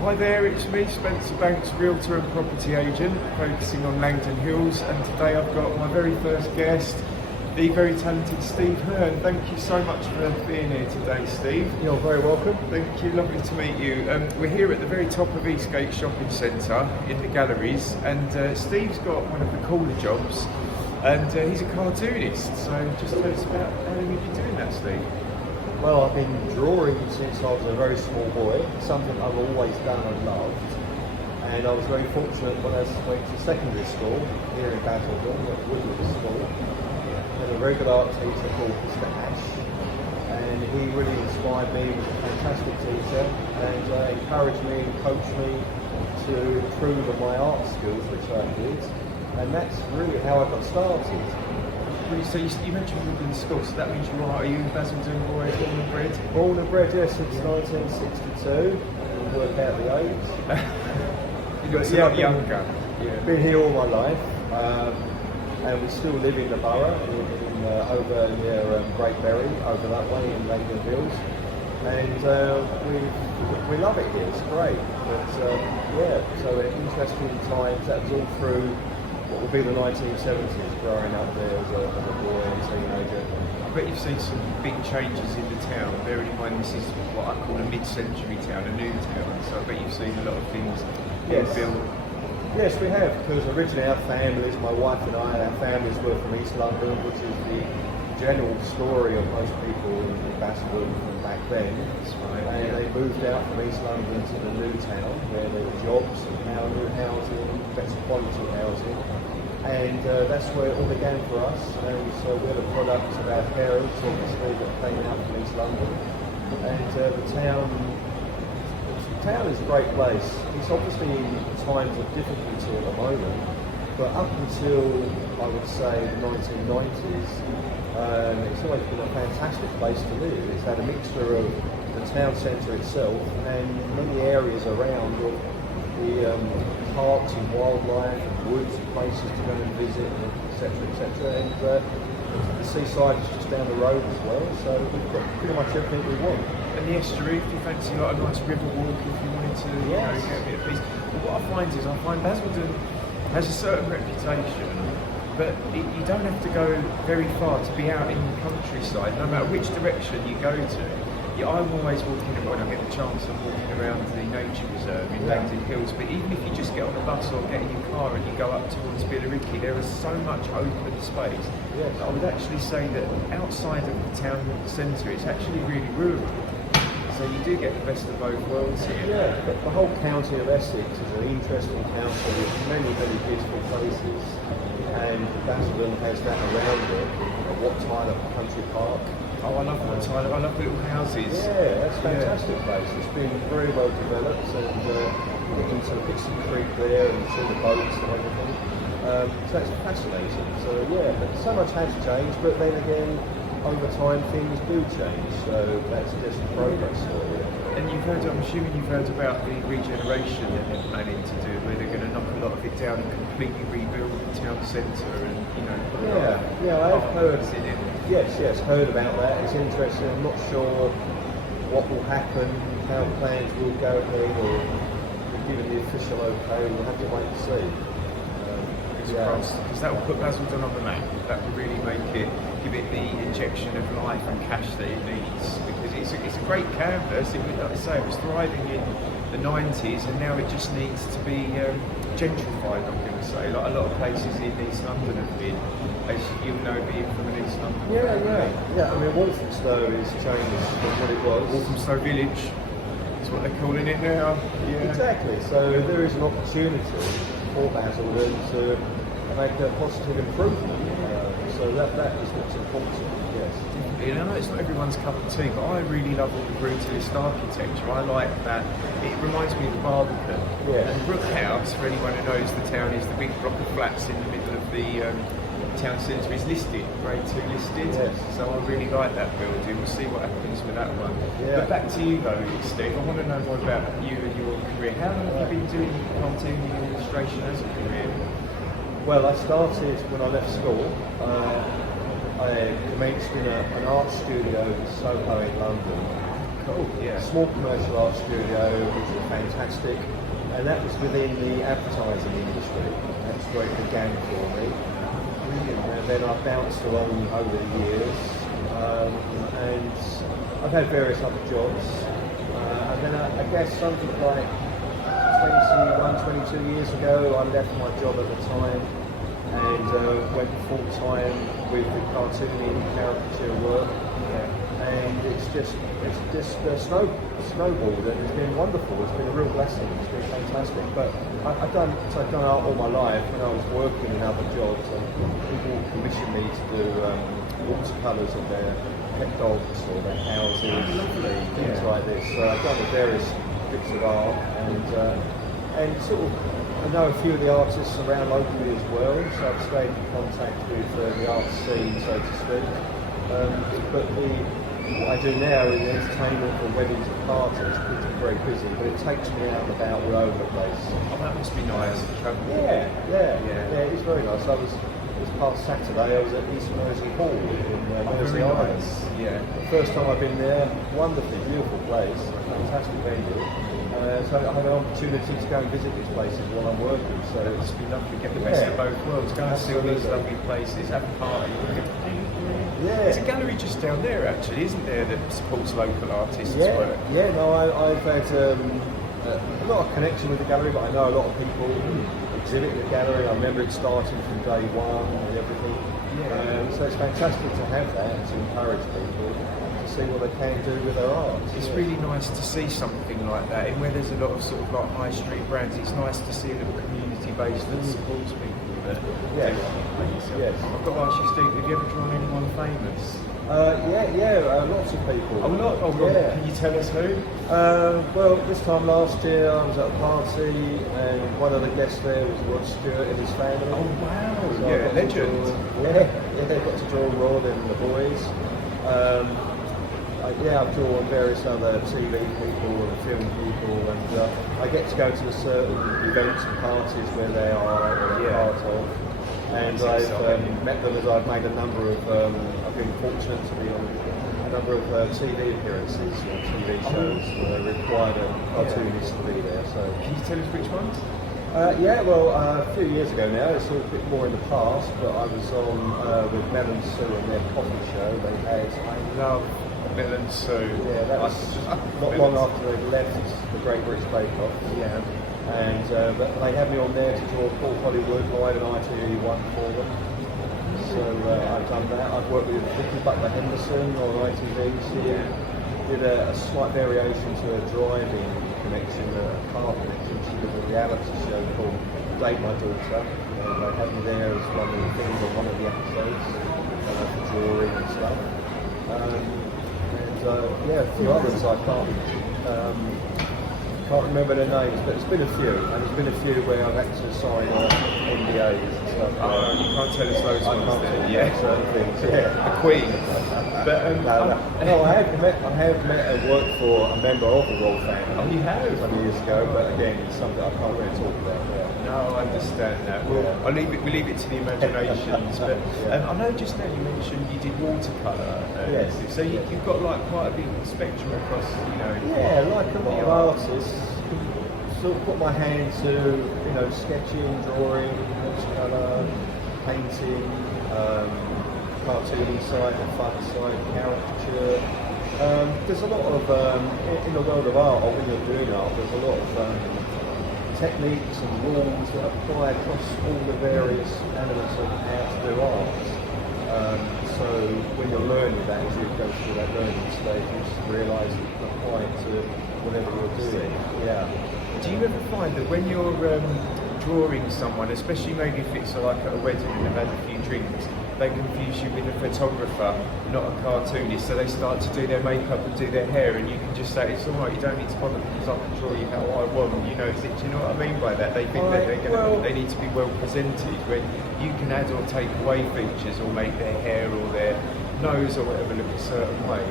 Hi there, it's me, Spencer Banks, Realtor and Property Agent, focusing on Langdon Hills, and today I've got my very first guest, the very talented Steve Hearn. Thank you so much for being here today, Steve. You're very welcome. Thank you, lovely to meet you. We're here at the very top of Eastgate Shopping Centre in the galleries, and Steve's got one of the cooler jobs, and he's a cartoonist. So just tell us about how long you've been doing that, Steve. Well, I've been drawing since I was a very small boy, something I've always done and loved. And I was very fortunate when I went to secondary school here in Basildon at Woodward School. I had a very good art teacher called Mr. Ash, and he really inspired me. He was a fantastic teacher, and encouraged me and coached me to improve on my art skills, which I did. And that's really how I got started. So you mentioned you were in school, so that means are you a Basildon boy, born and bred? Born and bred, yes, since 1962, and work out the age. You got a lot younger. Been here all my life, and we still live in the borough, over near Great Berry, over that way in Langdon Hills. And we love it here, it's great. But so interesting times, that was all through what would be the 1970s, growing up there as a boy and teenager. I bet you've seen some big changes in the town, bearing in mind this is what I call a mid-century town, a new town, so I bet you've seen a lot of things being built. Yes, we have, because originally our families, my wife and I, our families were from East London, which is the general story of most people in Basildon from back then. And they moved out from East London to the new town, where there were jobs and new housing, better quality housing. And that's where it all began for us. And so we're the products of our parents, obviously, that came out from East London. And the town is a great place. It's obviously times of difficulty at the moment, but up until, I would say, the 1990s, it's always been a fantastic place to live. It's had a mixture of the town centre itself and many areas around of the parks and wildlife and woods and places to go and visit, etc., etc. And the seaside is just down the road as well, so we've got pretty much everything we want. And the estuary, if you fancy like a nice river walk, if you wanted to get a bit of peace. But what I find Basildon has a certain reputation, but you don't have to go very far to be out in the countryside, no matter which direction you go to. I'm always walking around, I get the chance of walking around the nature reserve in Langdon Hills, but even if you just get on a bus or get in your car and you go up towards Billericay, there is so much open space. Yes. I would actually say that outside of the town centre, it's actually really rural. So you do get the best of both worlds here. Yeah, but the whole county of Essex is an interesting county with many, many beautiful places, and Basildon has that around it. What Tyler Country Park. Oh, I love What Tyler. I love the little houses. Yeah, that's a fantastic place. It's been very well developed, and you get into Pixie Creek there and see the boats and everything. So that's fascinating. So yeah, but so much has changed, but then again, over time things do change. So that's just progress for you. And I'm assuming you've heard about the regeneration that they're planning to do, where they're going to knock a lot of it down and completely rebuild the town centre, and I've heard. In it. Yes, heard about that. It's interesting. I'm not sure what will happen, how plans will go ahead, or given the official okay. We'll have to wait and see. Because that will put Basildon on the map. That will really give it the injection of life and cash that it needs. Because it's a great canvas. Like I say, it was thriving in the 90s, and now it just needs to be gentrified. I'm going to say, like a lot of places in East London have been, as you know, being from an East London. Yeah. I mean, Walthamstow is changed from what it was. Walthamstow Village is what they're calling it now. Yeah. Exactly. So there is an opportunity for Basildon to make a positive improvement. So that is what's important. Yes. And I know it's not everyone's cup of tea, but I really love all the brutalist architecture. I like that. It reminds me of the Barbican. Yeah. And Brook House, for anyone who knows the town, is the big block of flats in the middle of the town centre. Is listed, grade 2 listed. Yes. So I really like that building. We'll see what happens with that one. Yeah. But back to you though, Steve. I want to know more about you and your career. How long have you been doing cartooning and illustration as a career? Well, I started when I left school. I commenced in an art studio in Soho in London, Cool. Yeah. Small commercial art studio, which was fantastic, and that was within the advertising industry. That's where it began for me. And then I've bounced along over the years, and I've had various other jobs. And then I guess something like 22 years ago, I left my job at the time and went full-time with the cartooning and caricature work. And it's just snowballed, and it's been wonderful. It's been a real blessing. It's been fantastic. But I've done art all my life. When I was working in other jobs, and people commissioned me to do watercolours of their pet dogs or their houses, things like this. So I've done various bits of art, and sort of I know a few of the artists around locally as well. So I've stayed in contact with the art scene, so to speak. But what I do now in entertainment for weddings and parties keeps me very busy, but it takes me out and about all over the place. Oh, that must be nice. Yeah, it's very nice. This past Saturday I was at East Mersey Hall in Mersey Island. Yeah. The first time I've been there, wonderfully beautiful place, fantastic venue. So I had an opportunity to go and visit these places while I'm working. So It must be lovely. Get the best of both worlds. Go and see all these lovely places. Have a party. There's a gallery just down there, actually, isn't there, that supports local artists' work? No, I've had not a connection with the gallery, but I know a lot of people exhibit the gallery. I remember it starting from day one and everything. So it's fantastic to have that, to encourage people to see what they can do with their art. It's really nice to see something like that, and where there's a lot of sort of like high street brands, it's nice to see a little community base that supports people. Yes. I've got to ask you, Steve, have you ever drawn anyone famous? Lots of people. Can you tell us who? Well, this time last year I was at a party and one of the guests there was Rod Stewart and his family. Oh wow, So I got to legend. they've got to draw Rod and the boys. I've drawn various other TV people and film people, and I get to go to certain events and parties where they are part of. And I've met them as I've made a number of, I've been fortunate to be on a number of TV appearances or TV shows where they required a cartoonist to be there. So Can you tell us which ones? a few years ago now, it's a bit more in the past, but I was on with Mel and Sue and their coffee show. They had, I love Mel and Sue. yeah, that was not long after they left the Great British Bake Off. Yeah. And but they had me on there to draw Paul Hollywood, who I had an ITV1 for them. So I've done that. I've worked with Vicky Butler Henderson on ITV. She did a slight variation to a driving connection, a car connection. She did a reality show called Date My Daughter. And they had me there as one of the things on one of the episodes for drawing and stuff. A few others I can't remember their names, but it's been a few, and there's been a few where I've had to sign NDAs and stuff. You can't tell us those I ones can't then. tell certain things. The Queen. But No, I have met and worked for a member of the royal family. Oh, you have? Some years ago, but again, it's something I can't really talk about now. No, I understand that. We'll leave it to the imaginations. But I know just now you mentioned you did watercolour. Yes. So you've got like quite a big spectrum across, Yeah, like a lot of artists, sort of put my hand to, sketching, drawing, watercolour, painting, cartooning side, the fun side, caricature. There's a lot of, in the world of art, or when you're doing art, there's a lot of techniques and rules that apply across all the various elements of how to do art. So when you're learning that, as you go through that learning stage, you just realise that you can apply it to whatever you're doing. Yeah. Do you ever find that when you're drawing someone, especially maybe if it's like at a wedding and they've had a few drinks, they confuse you with a photographer, not a cartoonist, so they start to do their makeup and do their hair, and you can just say, it's alright, you don't need to bother because I can draw you how I want, do you know what I mean by that? They think that they need to be well presented, when you can add or take away features or make their hair or their nose or whatever look a certain way.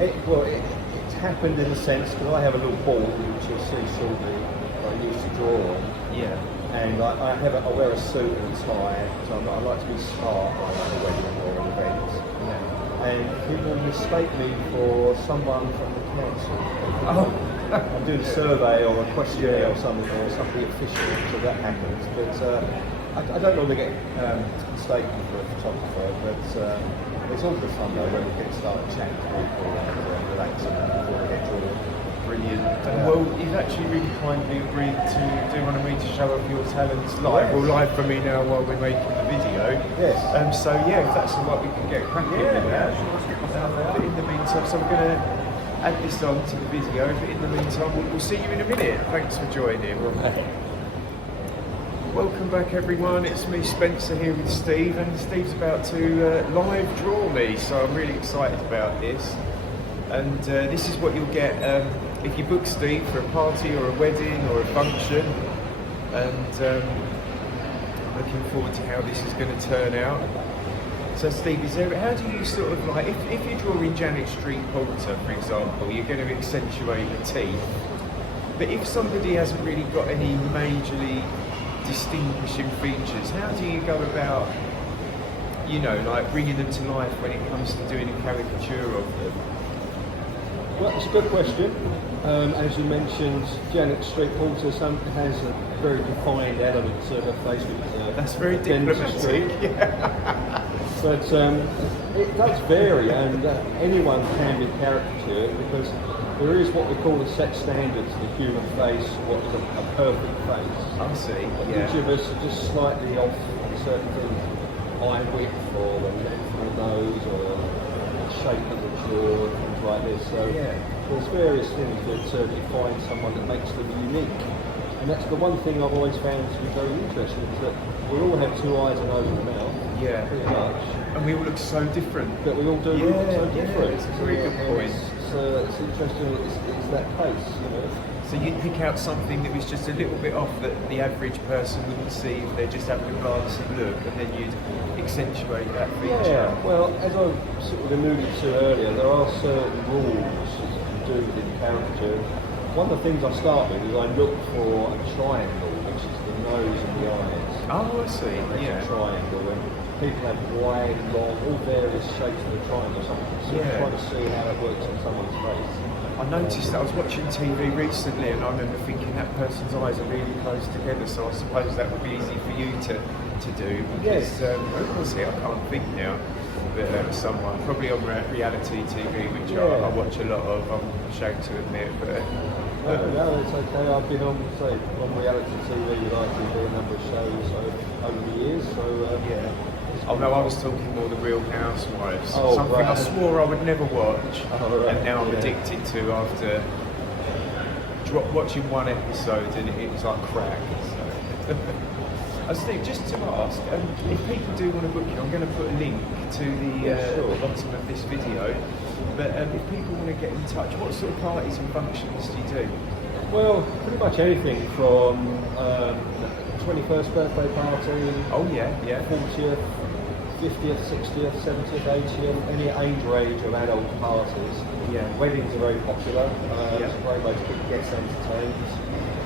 It's happened in a sense, because I have a little board, which you'll see shortly, that I used to draw on. Yeah. And I wear a suit and a tie, so I like to be smart when I'm at a wedding or an event. Yeah. and people mistake me for someone from the council. I'm doing a survey or a questionnaire or something official, so that happens. But I don't normally get mistaken for a photographer, but it's all the fun though when we get started chatting to people and relaxing before they get drawn. Brilliant. Well, you've actually really kindly agreed to do one of me to show off your talents live. Well, live for me now while we're making the video. Yes. So yeah, if that's all right, we can get cracking with that. But in the meantime, so we're going to add this on to the video. But in the meantime, we'll see you in a minute. Thanks for joining. Welcome back, everyone. It's me, Spencer, here with Steve, and Steve's about to live draw me. So I'm really excited about this. And this is what you'll get if you book Steve for a party or a wedding or a function. And looking forward to how this is going to turn out. So Steve, how do you sort of like, if you're drawing Janet Street Porter, for example, you're going to accentuate the teeth. But if somebody hasn't really got any majorly distinguishing features, how do you go about, you know, like bringing them to life when it comes to doing a caricature of them? Well, it's a good question. As you mentioned, Janet Street Porter has a very defined element to her face with that's very diplomatic. Yeah. But it does vary, and anyone can be caricatured because there is what we call a set standard to the human face, what is a perfect face. I see. Each of us are just slightly off on certain things, eye width or the length of the nose or the shape of the jaw, things like this. So there's various things that define someone that makes them unique. And that's the one thing I've always found to be very interesting, is that we all have two eyes, a nose and a mouth. Yeah. Pretty much. And we all look so different. But we all do look so different. It's a very good point. So it's interesting, it's that case, you know. So you'd pick out something that was just a little bit off that the average person wouldn't see if they're just having a glancing look, and then you'd accentuate that feature. Yeah, well, as I sort of alluded to earlier, there are certain rules that you can do within caricature. One of the things I start with is I look for a triangle, which is the nose and the eyes. Oh, I see. That's a triangle, and people have wide, long, all various shapes of the triangle. So I'm trying to see how it works on someone's face. I noticed that I was watching TV recently, and I remember thinking that person's eyes are really close together, so I suppose that would be easy for you to do. Because, obviously I can't think now, but someone, probably on reality TV, which I watch a lot of, I'm ashamed to admit, but... No, it's okay. I've been on reality TV with ITV, a number of shows over the years, so... Oh no, I was talking more the Real Housewives. Oh, something right. I swore I would never watch, right. and now I'm addicted to after watching one episode, and it was like crack. So. Steve, just to ask, if people do want to book you, I'm going to put a link to the bottom of this video. But if people want to get in touch, what sort of parties and functions do you do? Well, pretty much anything from 21st birthday party. Oh yeah. 40th, 50th, 60th, 70th, 80th, any age range of adult parties. Yeah. Weddings are very popular. It's a great way to keep guests entertained.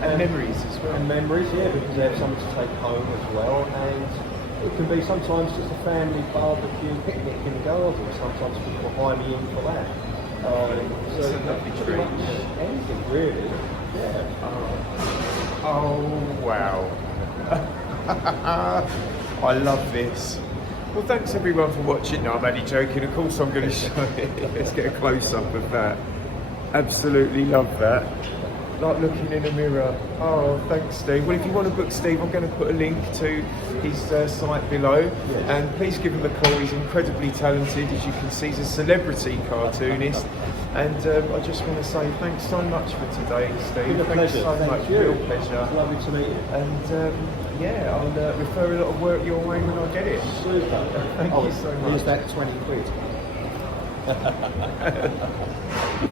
And memories as well. And memories, because they have something to take home as well. And it can be sometimes just a family barbecue, picnic in the garden. Sometimes people hire me in for that. It's a lovely treat. Anything really. Yeah. Oh wow. I love this. Well, thanks everyone for watching. No, I'm only joking. Of course I'm going to show it. Let's get a close-up of that. Absolutely love that. Like looking in a mirror. Oh, thanks, Steve. Well, if you want to book Steve, I'm going to put a link to his site below. Yes. And please give him a call. He's incredibly talented. As you can see, he's a celebrity cartoonist. And I just want to say thanks so much for today, Steve. It's been a pleasure. So much. Real pleasure. It's lovely to meet you. And I'll refer a lot of work your way when I get it. Super. Thank you so much. Here's that 20 quid.